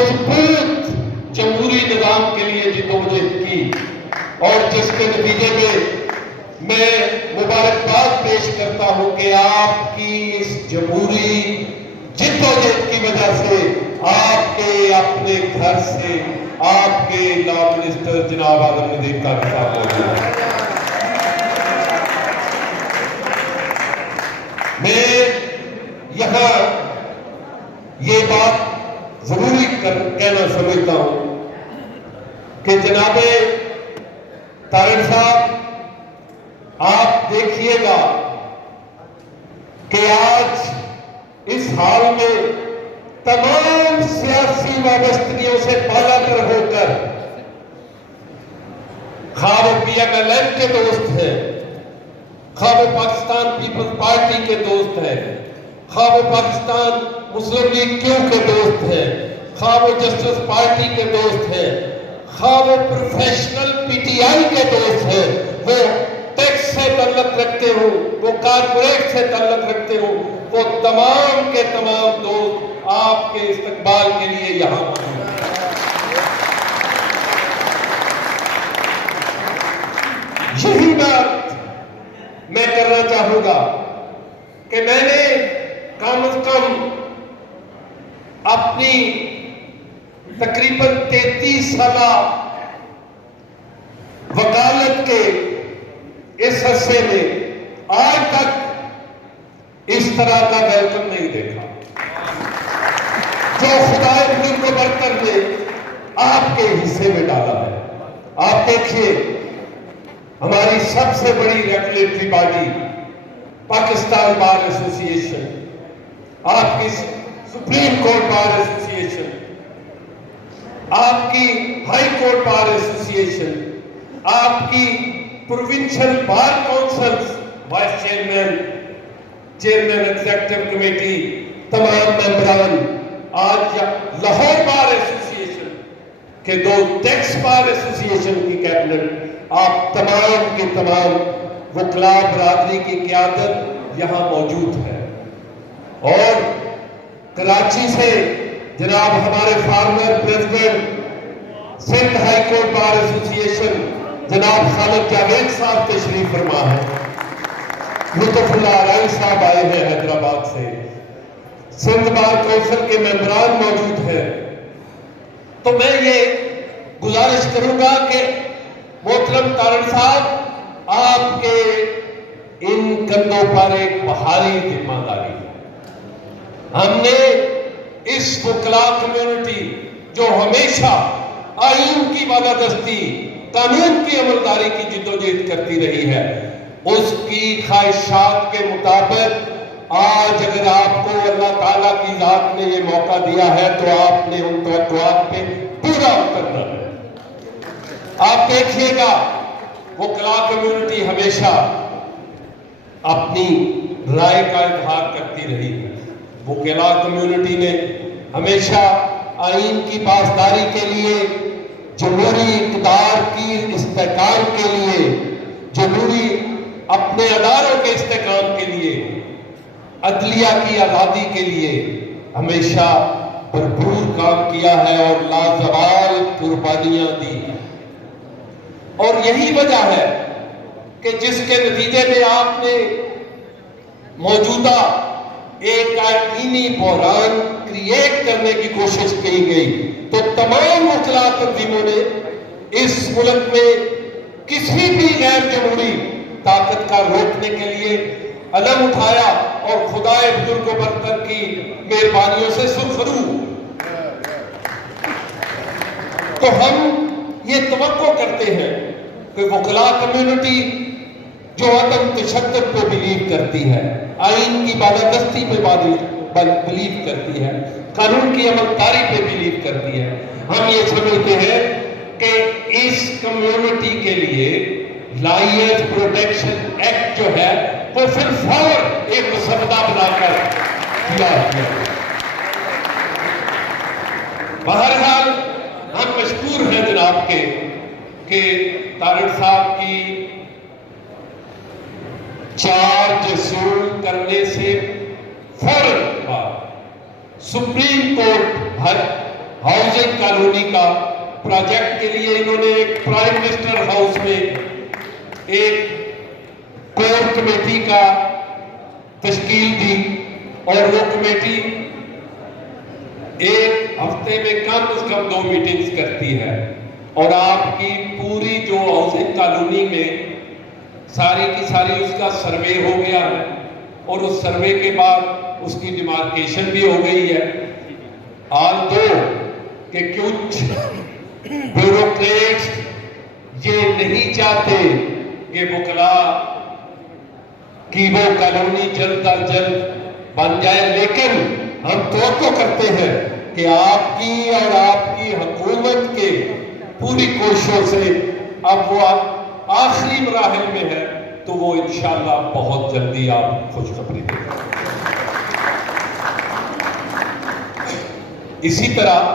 مضبوط جمہوری نظام کے لیے جدوجہد کی، اور جس کے نتیجے میں مبارکباد پیش کرتا ہوں کہ آپ کی اس جمہوری جدوجہد کی وجہ سے آپ کے اپنے گھر سے آپ کے لا منسٹر جناب اعظم ندیم طاہر صاحب موجود ہیں۔ میں یہاں یہ بات ضروری کہنا سمجھتا ہوں کہ جناب طاہر صاحب، آپ دیکھیے گا کہ آج اس حال میں تمام سیاسی وابستگیوں سے بالا تر ہو کر، خواہ وہ پی ایم ایل این کے دوست ہیں، خواہ وہ پاکستان پیپلز پارٹی کے دوست ہیں، خواہ وہ پاکستان مسلم لیگ کیوں کے دوست ہیں، خواہ وہ جسٹس پارٹی کے دوست ہیں، خواہ وہ پروفیشنل پی ٹی آئی کے دوست ہیں، وہ ٹیکس سے تعلق رکھتے ہوں، وہ کارپوریٹ سے تعلق رکھتے ہوں، وہ تمام کے تمام دوست آپ کے استقبال کے لیے یہاں موجود ہیں۔ یہی بات میں کرنا چاہوں گا کہ میں نے کم از کم اپنی تقریباً 33 سالہ وکالت کے اس عرصے میں آج تک اس طرح کا ویلکم نہیں دیکھا جو خدائے بزرگ و برتر نے آپ کے حصے میں ڈالا ہے۔ آپ دیکھیے، ہماری سب سے بڑی ریگولیٹری باڈی پاکستان بار ایسوسی ایشن، آپ کی supreme court bar association, آپ کی high court bar association, آپ کی provincial bar councils, vice chairman, chairman executive committee, تمام ممبران، آج لاہور بار ایسوسی ایشن کے دو ٹیکس بار ایسوسی ایشن کی کیبنٹ، آپ تمام کے تمام وکلاء برادری کی قیادت یہاں موجود ہے۔ اور کراچی سے جناب ہمارے former president Sindh high court bar association جناب خالد جاوید صاحب تشریف فرما ہے، لطف اللہ رائی صاحب آئے ہیں حیدرآباد سے، سندھ بار کونسل کے ممبران موجود ہیں۔ تو میں یہ گزارش کروں گا کہ محترم طاہر صاحب، آپ کے ان کندھوں پر ایک بھاری ذمہ داری ہے۔ ہم نے اس وکلاء کمیونٹی جو ہمیشہ آئین کی بالادستی، قانون کی عملداری کی جدوجہد کرتی رہی ہے، اس کی خواہشات کے مطابق آج اگر آپ کو اللہ تعالیٰ کی ذات نے یہ موقع دیا ہے تو آپ نے ان توقعات پہ پورا اترنا ہے۔ آپ دیکھیے گا، وکلاء کمیونٹی ہمیشہ اپنی رائے کا اظہار کرتی رہی ہے۔ وکلاء کمیونٹی نے ہمیشہ آئین کی پاسداری کے لیے، جمہوری اقتدار کی استحکام کے لیے، جمہوری اپنے اداروں کے استحکام کے لیے، عدلیہ کی آزادی کے لیے ہمیشہ بھرپور کام کیا ہے اور لازوال قربانیاں دی ہیں۔ اور یہی وجہ ہے کہ جس کے نتیجے میں آپ نے موجودہ ایک آئینی بحران کریٹ کرنے کی کوشش کی گئی، تو تمام وکلاء تنظیموں نے اس ملک میں کسی بھی غیر جمہوری طاقت کا روکنے کے لیے علم اٹھایا، اور خدائے بزرگ و برتر کی مہربانیوں سے سرخرو۔ تو ہم یہ توقع کرتے ہیں کہ وکلاء کمیونٹی جو عدم تشدد پہ بلیو کرتی ہے، آئین کی بالادستی پہ بلیو کرتی ہے، قانون کی عملداری پہ بلیو کرتی ہے، ہم یہ سمجھتے ہیں کہ اس کمیونٹی کے لیے لائرز پروٹیکشن ایکٹ جو ہے وہ پھر فوراً ایک مسودہ بنا کر کیا گیا۔ بہرحال ہم مشکور ہیں جناب کے کہ طارق صاحب کی چارج سول کرنے سے فوراً بعد سپریم کورٹ ہاؤسنگ کالونی کا پروجیکٹ کے لیے انہوں نے ایک پرائم منسٹر ہاؤس میں ایک کور کمیٹی کا تشکیل دی، اور وہ کمیٹی ایک ہفتے میں کم از کم 2 میٹنگز کرتی ہے، اور آپ کی پوری جو ہاؤسنگ کالونی میں ساری کی ساری اس کا سروے ہو گیا ہے، اور اس سروے کے بعد اس کی ڈیمارکیشن بھی ہو گئی ہے۔ آل دو کہ کچھ بیوروکریٹس یہ نہیں چاہتے کہ وکلاء کی وہ کالونی جلد از جلد بن جائے، لیکن ہم توقع کرتے ہیں کہ آپ کی اور آپ کی حکومت کے پوری کوششوں سے اب وہ آخری مراحل میں ہے، تو وہ انشاءاللہ بہت جلدی آپ خوشخبری دیں گے۔ اسی طرح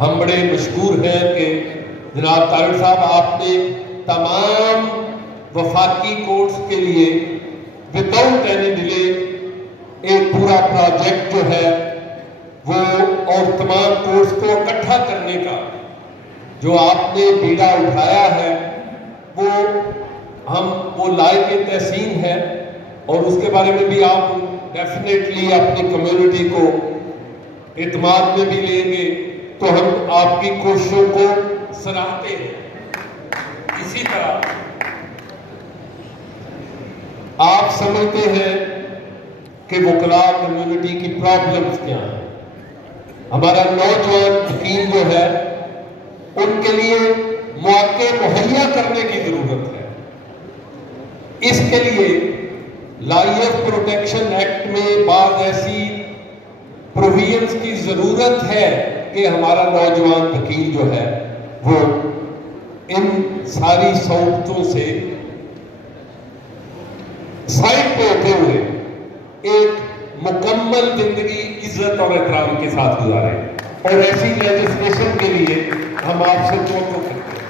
ہم بڑے مشکور ہیں کہ جناب طارق صاحب آپ نے تمام وفاقی کورٹس کے لیے وداؤٹ اینی ڈیلے ایک پورا پروجیکٹ جو ہے وہ اور تمام کورٹس کو اکٹھا کرنے کا جو آپ نے بیڑا اٹھایا ہے وہ لائق تحسین ہے، اور اس کے بارے میں بھی آپ ڈیفینیٹلی اپنی کمیونٹی کو اعتماد میں بھی لیں گے، تو ہم آپ کی کوششوں کو سراہتے ہیں۔ اسی طرح آپ سمجھتے ہیں کہ وکلاء کمیونٹی کی پرابلمز کیا ہیں۔ ہمارا نوجوان وکیل جو ہے ان کے لیے مواقع مہیا کرنے کی ضرورت ہے۔ اس کے لیے لائف پروٹیکشن ایکٹ میں بعض ایسی پروویژنز کی ضرورت ہے کہ ہمارا نوجوان وکیل جو ہے وہ ان ساری سہولتوں سے سائڈ پہ ہوتے ہوئے ایک مکمل زندگی عزت اور احترام کے ساتھ گزارے، اور ایسی لیجسلیشن کے لیے ہم آپ سے توقع کرتے ہیں۔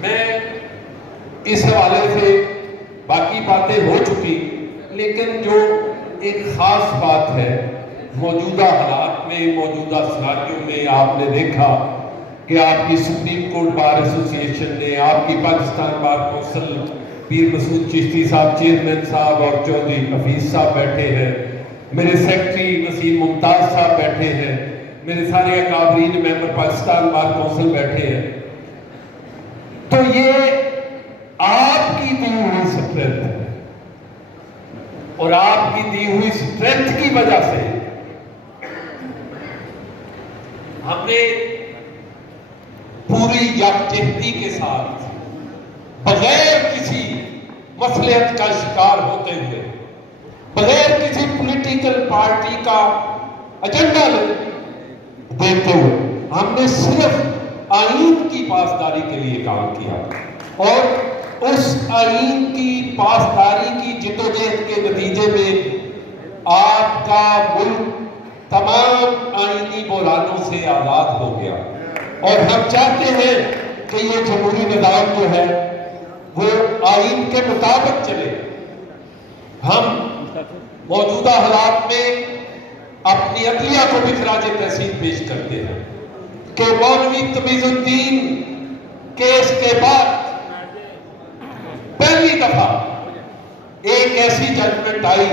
میں اس حوالے سے باقی باتیں ہو چکی، لیکن جو ایک خاص بات ہے موجودہ حالات میں، موجودہ سیناریو میں آپ نے دیکھا کہ آپ کی سپریم کورٹ بار ایسوسی ایشن نے، آپ کی پاکستان بار کونسل پیر مسعود چشتی صاحب چیئرمین صاحب اور چودھری حفیظ صاحب بیٹھے ہیں، میرے سیکٹری وسیم ممتاز صاحب بیٹھے ہیں، میرے سارے اکابرین ممبر پاکستان بار کونسل بیٹھے ہیں، تو یہ آپ کی دی ہوئی سٹرینتھ ہے، اور آپ کی دی ہوئی سٹرینتھ کی وجہ سے ہم نے پوری یکجہتی کے ساتھ بغیر کسی مصلحت کا شکار ہوتے ہوئے، بغیر کسی پولیٹیکل پارٹی کا ایجنڈا دیتے ہوئے، ہم نے صرف آئین کی پاسداری کے لیے کام کیا، اور اس آئین کی پاسداری کی جدوجہد کے نتیجے میں آپ کا ملک تمام آئینی بحرانوں سے آزاد ہو گیا، اور ہم چاہتے ہیں کہ یہ جمہوری نظام جو ہے وہ آئین کے مطابق چلے۔ ہم موجودہ حالات میں اپنی عدلیہ کو بھی خراج تحسین پیش کرتے ہیں کہ مولوی تمیز الدین کیس کے بعد پہلی دفعہ ایک ایسی ججمنٹ آئی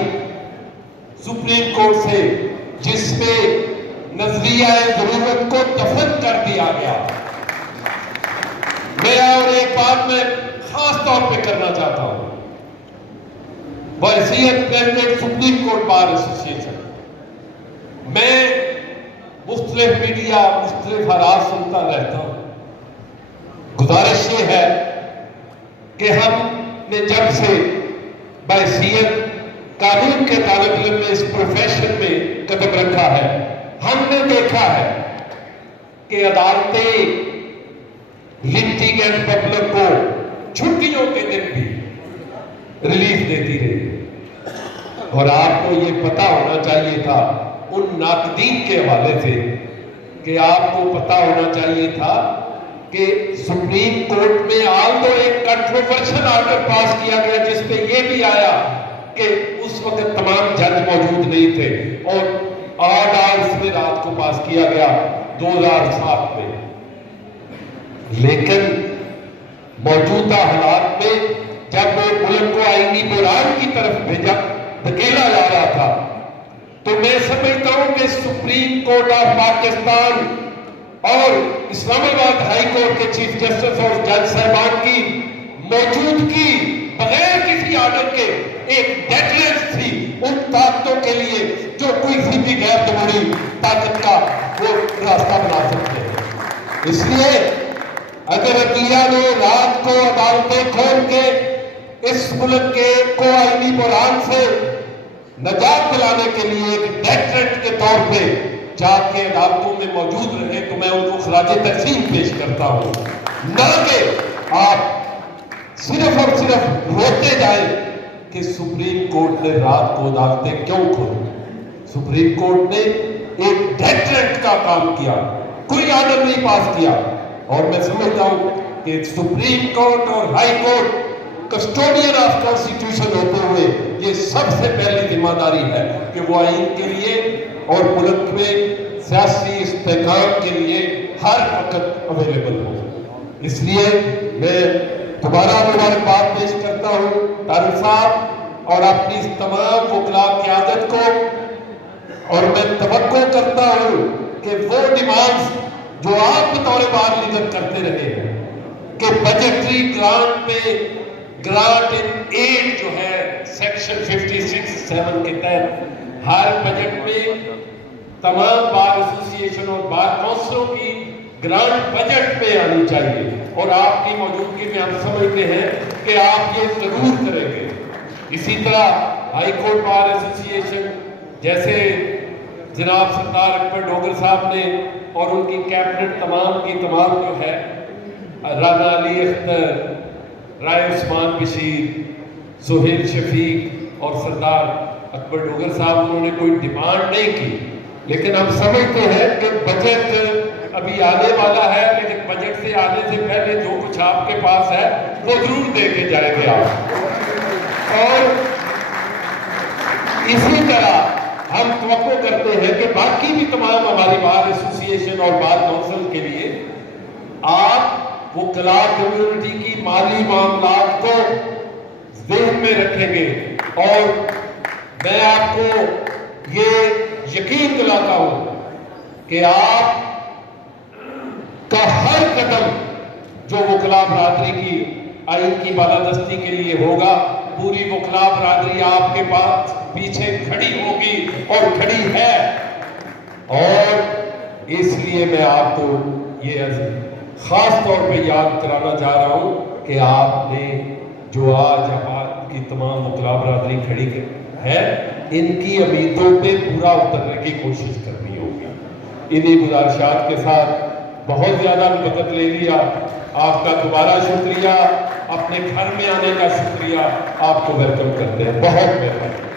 سپریم کورٹ سے جس میں نظریہ ضرورت کو دفن کر دیا گیا۔ میں اور ایک بات میں خاص طور پہ کرنا چاہتا ہوں، بحیثیت پریزیڈنٹ سپریم کورٹ بار ایسوسی ایشن، میں مختلف میڈیا مختلف حالات سنتا رہتا ہوں۔ گزارش یہ ہے کہ ہم نے جب سے بحیثیت قانون کے طالب علم میں اس پروفیشن میں قدم رکھا ہے، ہم نے دیکھا ہے کہ عدالتیں لٹیگنٹ پبلک کو چھٹیوں کے دن بھی ریلیف دیتی رہی، اور آپ کو یہ پتا ہونا چاہیے تھا ان ناقدین کے حوالے سے کہ آپ کو پتا ہونا چاہیے تھا کہ سپریم کورٹ میں آل تو ایک کنٹروورشل آرڈر پاس کیا گیا جس پہ یہ بھی آیا کہ اس وقت تمام جج موجود نہیں تھے، اور آرڈرز میں رات کو پاس کیا گیا 2007 میں، لیکن موجودہ حالات میں جب وہ ملک کو آئینی بحران کی طرف دھکیلا جا رہا تھا، تو میں سمجھتا ہوں کہ سپریم کورٹ آف پاکستان اور اسلام آباد ہائی کورٹ کے چیف جسٹس اور جج صاحبان کی موجودگی بغیر کسی آرڈر کے ایک ڈیٹرنس تھی ان طاقتوں کے لیے جو کوئی سی بھی غیر جمہوری طاقت کا وہ راستہ بنا سکتے ہیں۔ اس لیے اگر عدلیہ نے رات کو عدالتیں کھول کے اس ملک کے کو آئینی بحران سے نجات دلانے کے لیے ایک ڈیٹرنٹ کے طور پہ جا کے عدالتوں میں موجود رہے، تو میں ان کو خراج تحسین پیش کرتا ہوں، نہ کہ آپ صرف اور صرف روتے جائیں کہ سپریم کورٹ نے رات کو عدالتیں کیوں کھولی۔ سپریم کورٹ نے ایک ڈیٹرنٹ کا کام کیا، کوئی آرڈر نہیں پاس کیا، اور میں سمجھتا ہوں کہ سپریم کورٹ اور high court custodian of constitution ہوتے ہوئے یہ سب سے پہلی ذمہ داری ہے کہ وہ آئین کے لیے اور ملک میں سیاسی استحکام کے لیے ہر وقت اویلیبل ہو۔ اس لیے میں دوبارہ مبارکباد پیش کرتا ہوں طارق صاحب اور اپنی اس تمام وکلاء قیادت کو، اور میں توقع کرتا ہوں کہ وہ ڈیمانڈز جو آپ بطور بار لیڈر کرتے رہے ہیں کہ بجٹری گرانٹ میں گرانٹ ان ایڈ جو ہے سیکشن 56(7) کے تحت ہر بجٹ میں تمام بار ایسوسی ایشن اور بار کونسلوں کی گرانٹ بجٹ میں آنی چاہیے، اور آپ کی موجودگی میں ہم سمجھتے ہیں کہ آپ یہ ضرور کریں گے۔ اسی طرح ہائی کورٹ بار ایسوسی ایشن جیسے جناب سردار اکبر ڈوگر صاحب نے اور ان کی کیبنٹ تمام کی تمام جو ہے رانا علی اختر، رائے عثمان بشیر، سہیل شفیق اور سردار اکبر ڈوگر صاحب، انہوں نے کوئی ڈیمانڈ نہیں کی، لیکن ہم سمجھتے ہیں کہ بجٹ ابھی آنے والا ہے، لیکن بجٹ سے آنے سے پہلے جو کچھ آپ کے پاس ہے وہ ضرور دے کے جائیں گے آپ۔ اور اسی طرح ہم توقع کرتے ہیں کہ باقی بھی تمام ہماری بار ایسوسی ایشن اور بار کونسل کے لیے آپ وکلاء کمیونٹی کی مالی معاملات کو ذہن میں رکھیں گے، اور میں آپ کو یہ یقین دلاتا ہوں کہ آپ کا ہر قدم جو وکلاء برادری کی آئین کی بالادستی کے لیے ہوگا، پوری وکلاء برادری آپ کے پاس پیچھے کھڑی ہوگی اور کھڑی ہے، اور اس لیے میں آپ کو یہ خاص طور پہ یاد کرانا چاہ رہا ہوں کہ آپ نے جو آج آپ کی تمام وکلاء برادری کھڑی ہے، ان کی امیدوں پہ پورا اترنے کی کوشش کرنی ہوگی۔ انہی گزارشات کے ساتھ بہت زیادہ وقت لے لیا، آپ کا دوبارہ شکریہ، اپنے گھر میں آنے کا شکریہ، آپ کو ویلکم کرتے ہیں، بہت مہربانی۔